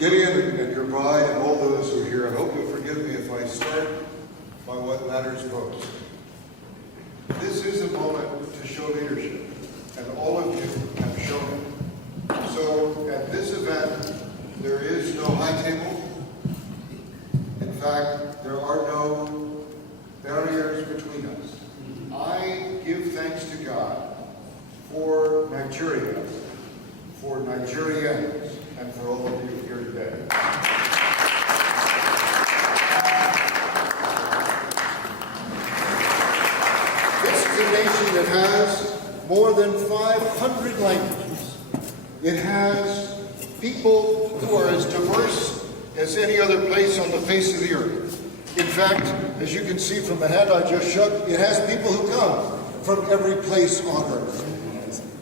Gideon and your bride and all those who are here, I hope you'll forgive me if I start by what matters most. This is a moment to show leadership, and all of you have shown it. So at this event, there is no high table. In fact, there are no barriers between us. I give thanks to God for Nigeria, for Nigerians, and for all of you here today. This is a nation that has more than 500 languages. It has people who are as diverse as any other place on the face of the earth. In fact, as you can see from the hand I just shook, it has people who come from every place on earth.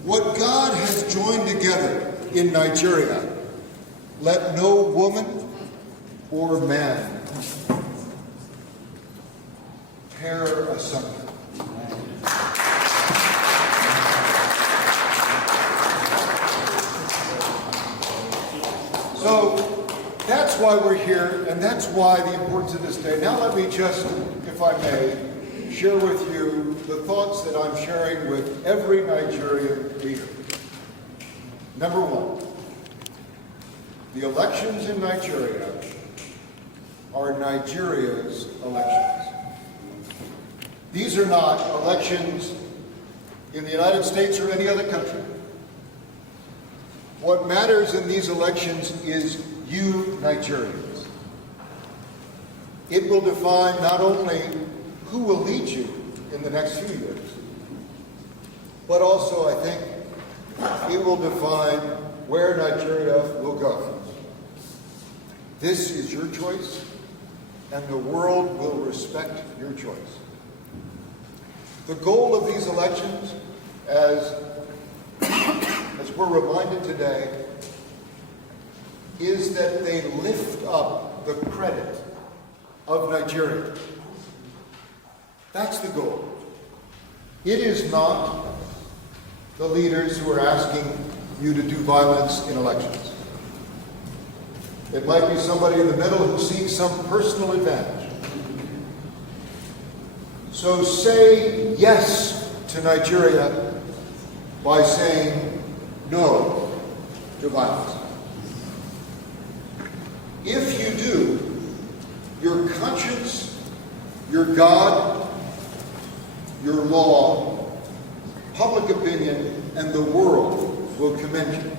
What God has joined together in Nigeria, let no woman or man tear asunder. So that's why we're here, and that's why the importance of this day. Now let me just, if I may, share with you the thoughts that I'm sharing with every Nigerian leader. Number one, the elections in Nigeria are Nigeria's elections. These are not elections in the United States or any other country. What matters in these elections is you, Nigerians. It will define not only who will lead you in the next few years, but also, I think, it will define where Nigeria will go. This is your choice, and the world will respect your choice. The goal of these elections, as we're reminded today, is that they lift up the credit of Nigeria. That's the goal. It is not the leaders who are asking you to do violence in elections. It might be somebody in the middle who seeks some personal advantage. So say yes to Nigeria by saying no to violence. If you do, your conscience, your God, your law, public opinion, and the world will commend you.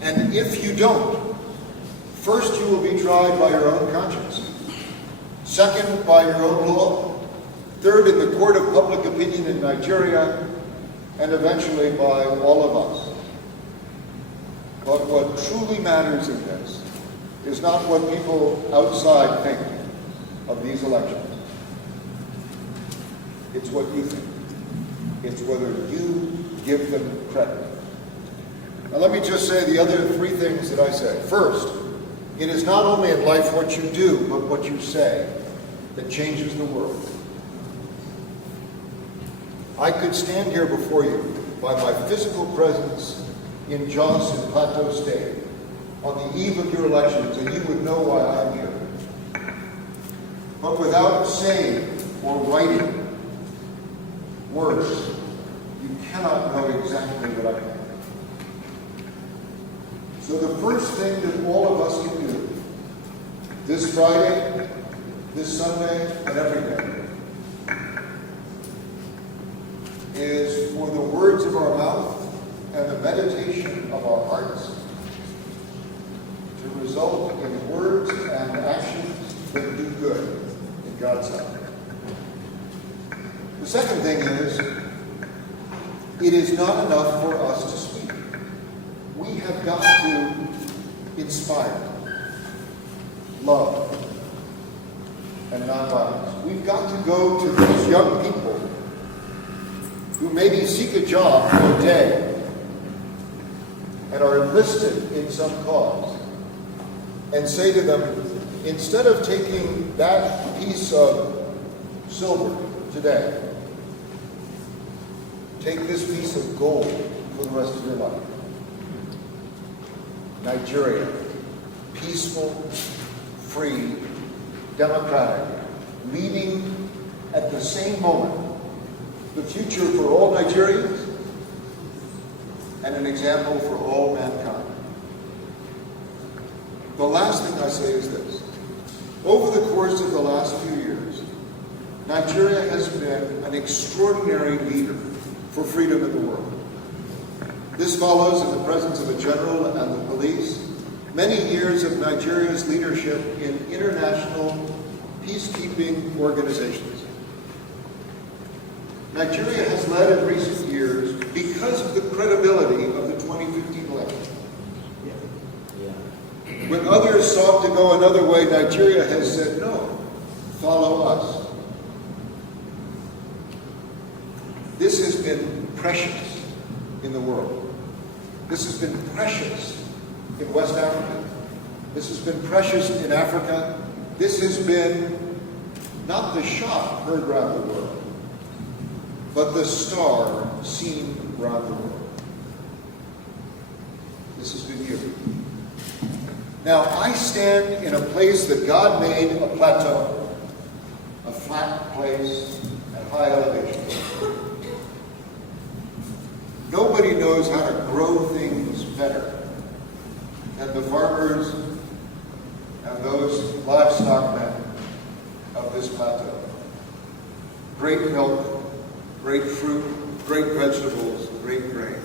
And if you don't, first you will be tried by your own conscience, second by your own law, third in the court of public opinion in Nigeria, and eventually by all of us. But what truly matters in this is not what people outside think of these elections. It's what you think. It's whether you give them credit. Now let me just say the other three things that I say. First, it is not only in life what you do, but what you say that changes the world. I could stand here before you by my physical presence in Jos in Plateau State on the eve of your elections, and you would know why I'm here. But without saying or writing words, you cannot know exactly what I think. So the first thing that all of us can do this Friday, this Sunday, and every day is for the words of our mouth and the meditation of our hearts to result in words and actions that do good in God's sight. The second thing is, it is not enough for us to speak. We have got to inspire love and nonviolence. We've got to go to these young people who maybe seek a job for a day and are enlisted in some cause, and say to them, instead of taking that piece of silver today, take this piece of gold for the rest of your life. Nigeria peaceful, free, democratic, leading at the same moment the future for all Nigerians and an example for all mankind. The last thing I say is this. Over the course of the last few years, Nigeria has been an extraordinary leader for freedom in the world. This follows in the presence of a general and the police, many years of Nigeria's leadership in international peacekeeping organizations. Nigeria has led in recent years because of the credibility of the 2015 election. When others sought to go another way, Nigeria has said, no, follow us. This has been precious in the world. This has been precious in West Africa. This has been precious in Africa. This has been not the shot heard around the world, but the star seen around the world. This has been you. Now, I stand in a place that God made a plateau, a flat place at high elevation. Nobody knows how to grow things better than the farmers and those livestock men of this plateau. Great milk, great fruit, great vegetables, great grain,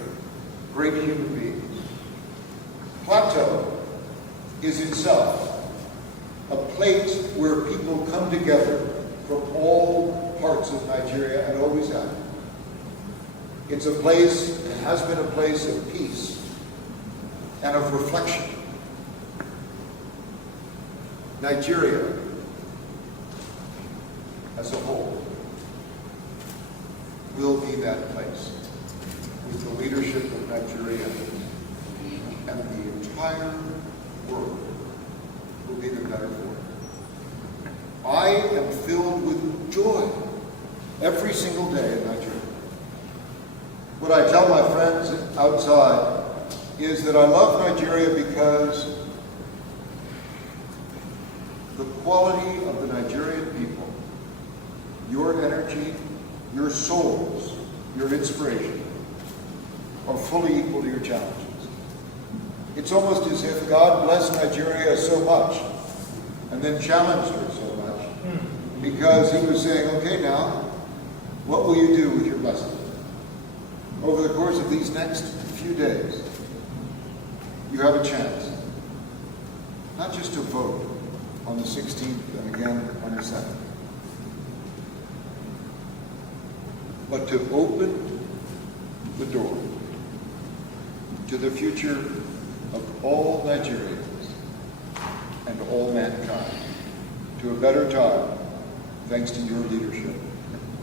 great human beings. Plateau is itself a place where people come together from all parts of Nigeria and always have. It's a place, it has been a place of peace and of reflection. Nigeria as a whole will be that place with the leadership of Nigeria, and the entire world will be the better for it. I am filled with joy every single day in Nigeria. What I tell my friends outside is that I love Nigeria because the quality of the Nigerian people, your energy, your souls, your inspiration, are fully equal to your challenges. It's almost as if God blessed Nigeria so much and then challenged her so much because he was saying, okay, now, what will you do with your blessing? Over the course of these next few days, you have a chance, not just to vote on the 16th and again on the 7th, but to open the door to the future of all Nigerians and all mankind, to a better time, thanks to your leadership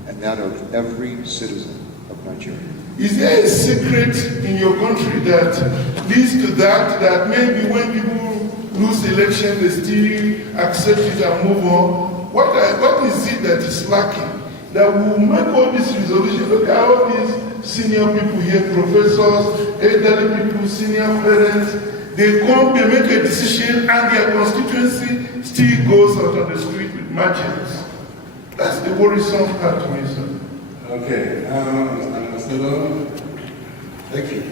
and that of every citizen of Nigeria. Is there a secret in your country that leads to that maybe when people lose election, they still accept it and move on? What is it that is lacking that will make all this resolution? Look at all these senior people here, professors, elderly people, senior parents, they come, they make a decision, and their constituency still goes out on the street with margins. That's the worrisome part to me, sir. Okay, Ambassador. Thank you.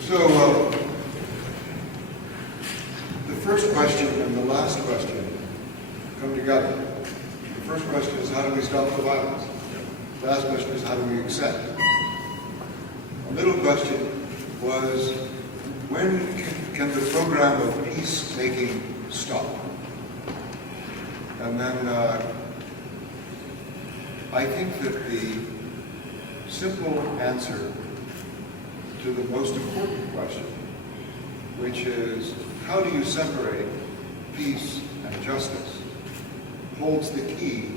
So, the first question and the last question come together. The first question is, how do we stop the violence? The last question is, how do we accept? The middle question was, when can the program of peacemaking stop? And then I think that the simple answer to the most important question, which is, how do you separate peace and justice, holds the key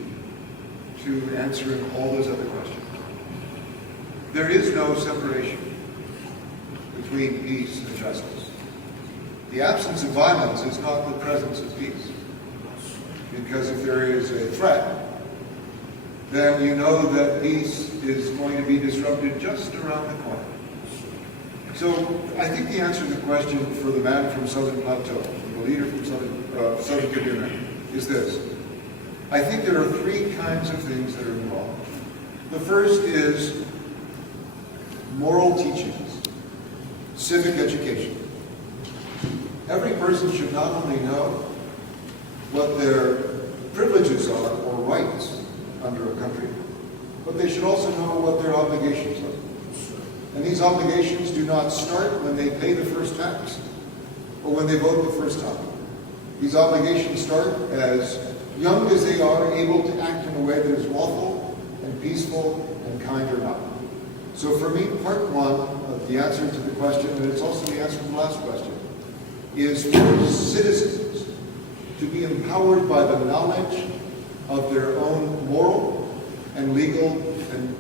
to answering all those other questions. There is no separation between peace and justice. The absence of violence is not the presence of peace. Because if there is a threat, then you know that peace is going to be disrupted just around the corner. So I think the answer to the question for the man from Southern Plateau, from leader from Southern Kaduna, is this. I think there are three kinds of things that are involved. The first is moral teachings, civic education. Every person should not only know what their privileges are or rights under a country, but they should also know what their obligations are. And these obligations do not start when they pay the first tax or when they vote the first time. These obligations start as young as they are able to act in a way that is lawful and peaceful and kind or not. So for me, part one of the answer to the question, and it's also the answer to the last question, is for citizens to be empowered by the knowledge of their own moral and legal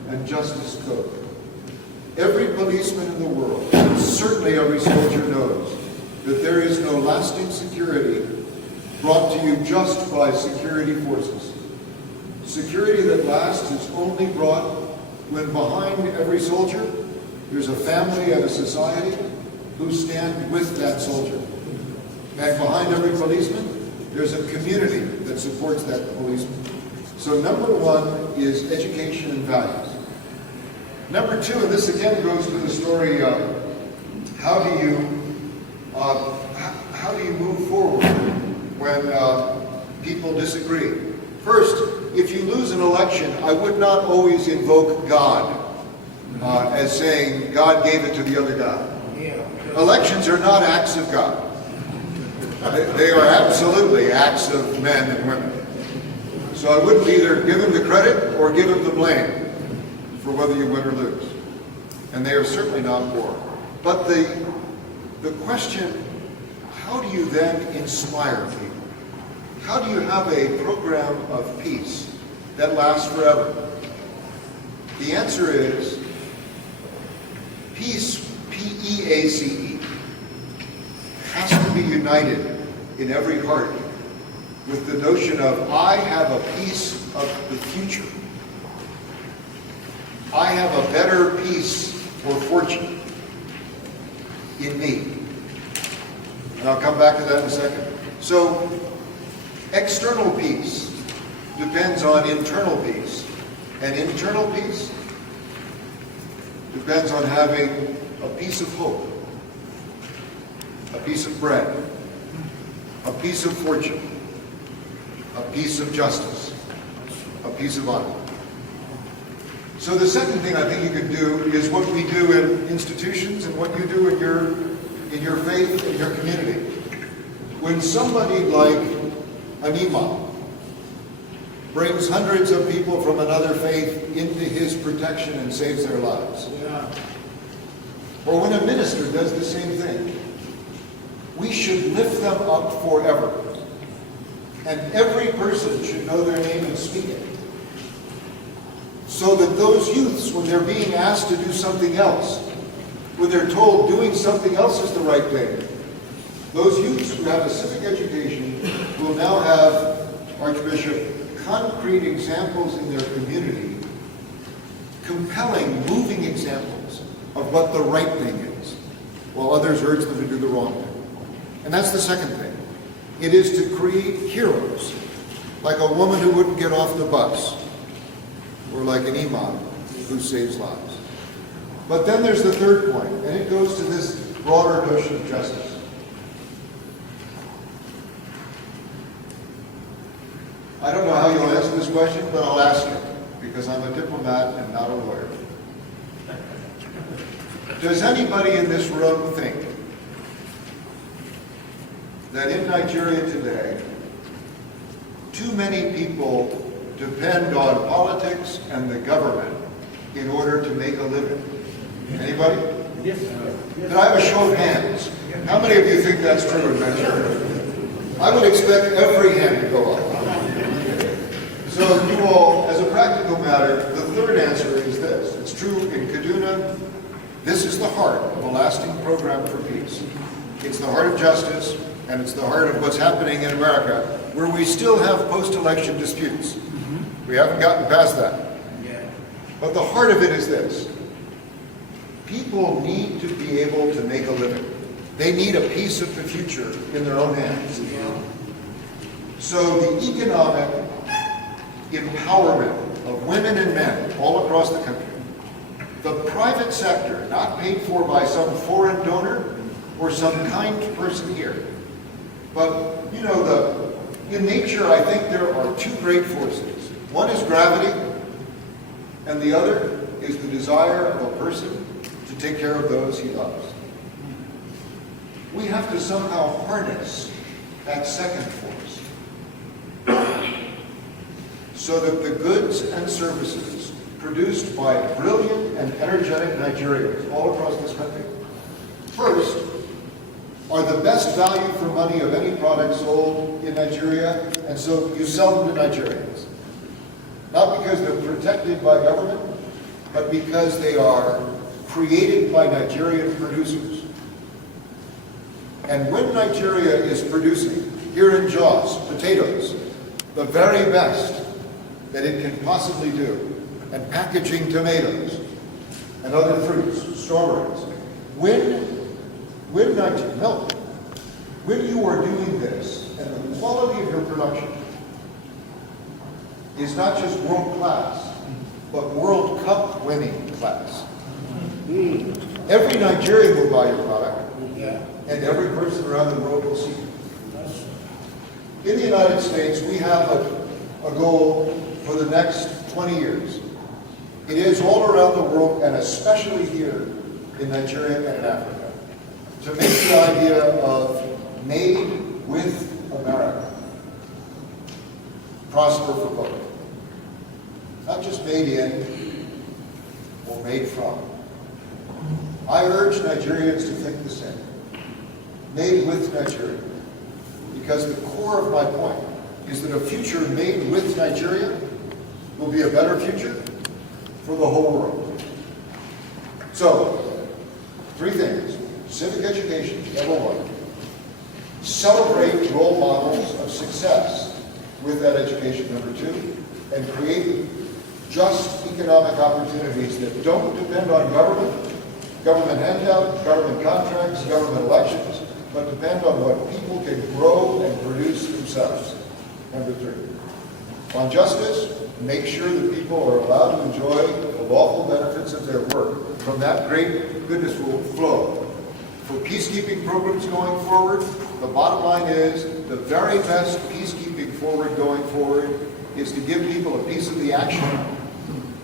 and justice code. Every policeman in the world, and certainly every soldier, knows that there is no lasting security brought to you just by security forces. Security that lasts is only brought when behind every soldier there's a family and a society who stand with that soldier. And behind every policeman there's a community that supports that policeman. So number one is education and values. Number two, and this again goes to the story of how do you move forward when people disagree. First, if you lose an election, I would not always invoke God as saying God gave it to the other guy. Elections are not acts of God. They are absolutely acts of men and women. So I wouldn't either give him the credit or give him the blame for whether you win or lose. And they are certainly not war. But the question, how do you then inspire people? How do you have a program of peace that lasts forever? The answer is peace, P-E-A-C-E, has to be united in every heart with the notion of I have a piece of the future. I have a better peace or fortune in me. And I'll come back to that in a second. So, external peace depends on internal peace. And internal peace depends on having a piece of hope, a piece of bread, a piece of fortune, a piece of justice, a piece of honor. So the second thing I think you can do is what we do in institutions and what you do in your faith, in your community. When somebody like an imam brings hundreds of people from another faith into his protection and saves their lives. Yeah. Or when a minister does the same thing, we should lift them up forever. And every person should know their name and speak it. So that those youths, when they're being asked to do something else, when they're told doing something else is the right thing, those youths who have a civic education will now have, Archbishop, concrete examples in their community, compelling, moving examples of what the right thing is, while others urge them to do the wrong thing. And that's the second thing. It is to create heroes, like a woman who wouldn't get off the bus, or like an imam who saves lives. But then there's the third point, and it goes to this broader notion of justice. I don't know how you'll answer this question, but I'll ask it, because I'm a diplomat and not a lawyer. Does anybody in this room think that in Nigeria today, too many people depend on politics and the government in order to make a living? Anybody? Yes. Can I have a show of hands? How many of you think that's true in Nigeria? I would expect every hand to go up. So you all, as a practical matter, the third answer is this. It's true in Kaduna. This is the heart of a lasting program for peace. It's the heart of justice, and it's the heart of what's happening in America, where we still have post-election disputes. We haven't gotten past that. But the heart of it is this. People need to be able to make a living. They need a piece of the future in their own hands. So the economic empowerment of women and men all across the country, the private sector, not paid for by some foreign donor or some kind person here, but in nature, I think there are two great forces. One is gravity, and the other is the desire of a person to take care of those he loves. We have to somehow harness that second force so that the goods and services produced by brilliant and energetic Nigerians all across this country, first, are the best value for money of any product sold in Nigeria, and so you sell them to Nigerians. Not because they're protected by government, but because they are created by Nigerian producers. And when Nigeria is producing, here in Jos, potatoes, the very best that it can possibly do, and packaging tomatoes and other fruits, strawberries, when milk, when you are doing this, and the quality of your production is not just world class, but World Cup winning class. Every Nigerian will buy your product, and every person around the world will see you. In the United States, we have a goal for the next 20 years. It is all around the world, and especially here in Nigeria and in Africa, to make the idea of made with America prosper for both. Not just made in or made from. I urge Nigerians to think the same. Made with Nigeria. Because the core of my point is that a future made with Nigeria will be a better future for the whole world. So, three things. Civic education, number one. Celebrate role models of success with that education, number two. And create just economic opportunities that don't depend on government handouts, government contracts, government elections, but depend on what people can grow and produce themselves. Number three. On justice, make sure that people are allowed to enjoy the lawful benefits of their work. From that great goodness will flow. For peacekeeping programs going forward, the bottom line is the very best peacekeeping going forward is to give people a piece of the action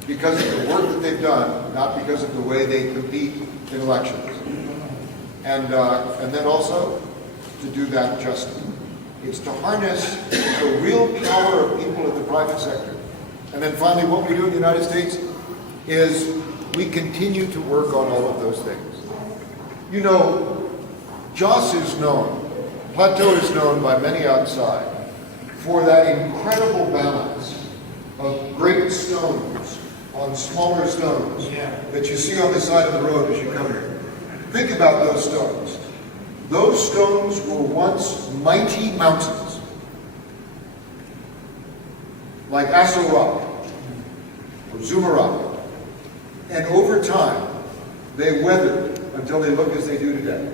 because of the work that they've done, not because of the way they compete in elections. And then also to do that justly. It's to harness the real power of people in the private sector. And then finally, what we do in the United States is we continue to work on all of those things. You know, Jos is known, Plateau is known by many outside for that incredible balance of great stones on smaller stones that you see on the side of the road as you come here. Think about those stones. Those stones were once mighty mountains, like Aso Rock or Zuma Rock. And over time, they weathered until they look as they do today.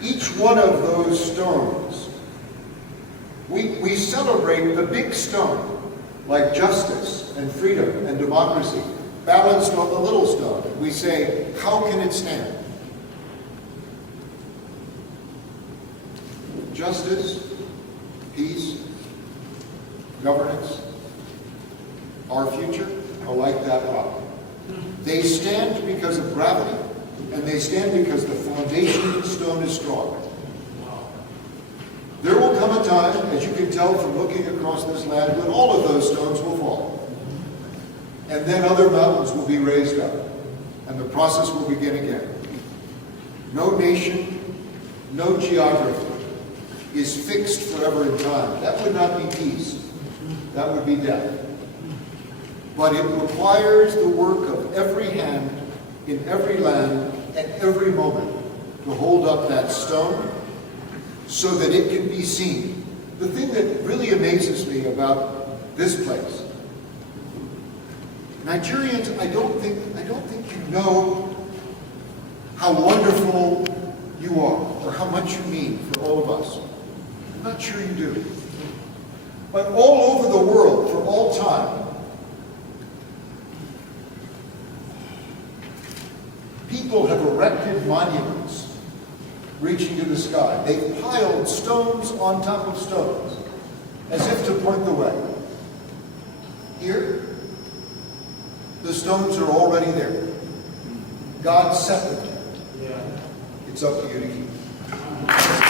Each one of those stones, we celebrate the big stone, like justice and freedom and democracy, balanced on the little stone. We say, how can it stand? Justice, peace, governance, our future are like that rock. They stand because of gravity, and they stand because the foundation of the stone is strong. There will come a time, as you can tell from looking across this land, when all of those stones will fall. And then other mountains will be raised up, and the process will begin again. No nation, no geography is fixed forever in time. That would not be peace. That would be death. But it requires the work of every hand, in every land, at every moment, to hold up that stone so that it can be seen. The thing that really amazes me about this place, Nigerians, I don't think you know how wonderful you are, or how much you mean for all of us. I'm not sure you do. But all over the world, for all time, people have erected monuments reaching to the sky. They've piled stones on top of stones, as if to point the way. Here, the stones are already there. God set them there. It's up to you to keep them.